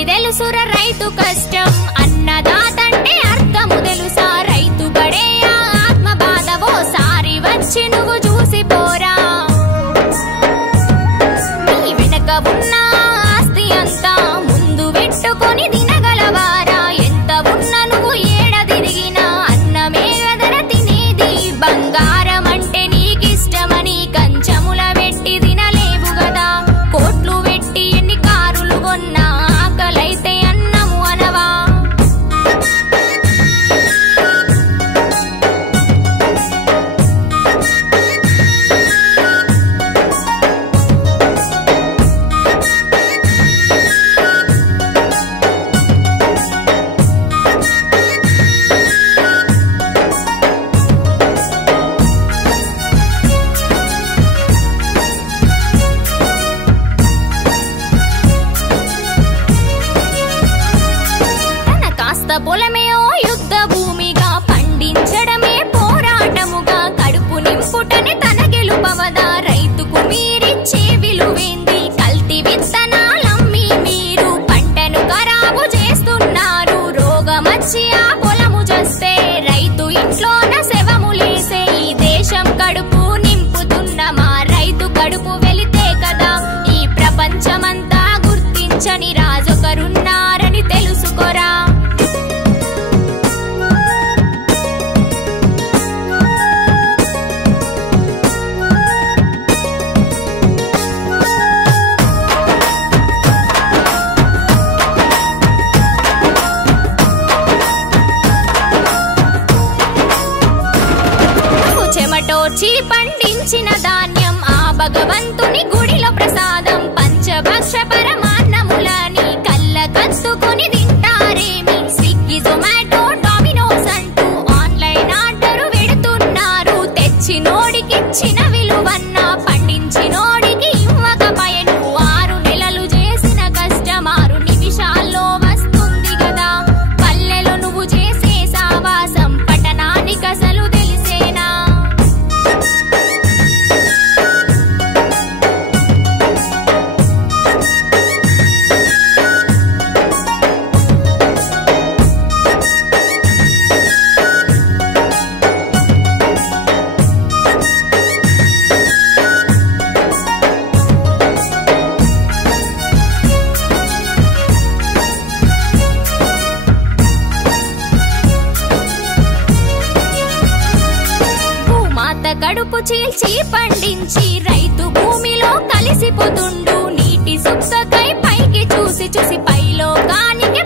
అందరికి తెలుసుర రైతు కష్టం అన్నదాతంటే అర్థము తెలుసా రైతు పడే ఆత్మ బాధవో సారి వచ్చి నువ్వు చూసిపోరా నీ వెనక ఉన్న ఆస్తి అంతా ముందు పెట్టుకొని తినగలవారా ఎంత ఉన్నా నువ్వు ఏడ తిరిగినా అన్నమే ఎదర తినేది బంగారం అంటే నీకిష్టమని కంచముల పెట్టి తినలేవు గదా కోట్లు పెట్టి ఎన్ని కారులు కొన్నా ఆకలైతే అన్నము అనవా పొలమే ఓ యుద్ధ భూమిగా పండించడమే పోరాటముగా కడుపు నింపుటనే తన గెలుపవదా రైతుకు మీరిచ్చే విలువేంది కల్తీ విత్తనాలమ్మి మీరు పంటను ఖరాబు చేస్తున్నారు రోగమచ్చి ఆ పొలము చేస్తే రైతు ఇంట్లోన శవములేసే ఈ దేశం కడుపు నింపుతున్న మా రైతు కడుపు వెళితే కదా ఈ ప్రపంచమంతా గుర్తించని రాజొకరున్నారని తెలుసుకోరా చెమటోర్చి పండించిన ధాన్యం ఆ భగవంతుని గుడిలో ప్రసాదం పంచభక్ష పరమాన్నములని కళ్ళ కత్తుకొని తింటారేమి స్విగ్గీ జొమాటో డామినోస్ అంటూ ఆన్లైన్ ఆర్డర్ పెడుతున్నారు తెచ్చినోడికిచ్చిన విలువన్నా పండించినోడికి ఇవ్వకపోయెను 6 నెలలు చేసిన కష్టం 6 నిమిషాల్లో వస్తుంది కదా పల్లెలో నువ్వు చేసే సావాసం పట్టణానికి అసలు తెలిసేనా కడుపు చీల్చి పండించి రైతు భూమిలో కలిసిపోతుండు నీటి సుక్కకై పైకి చూసి చూసి పైలో కానికి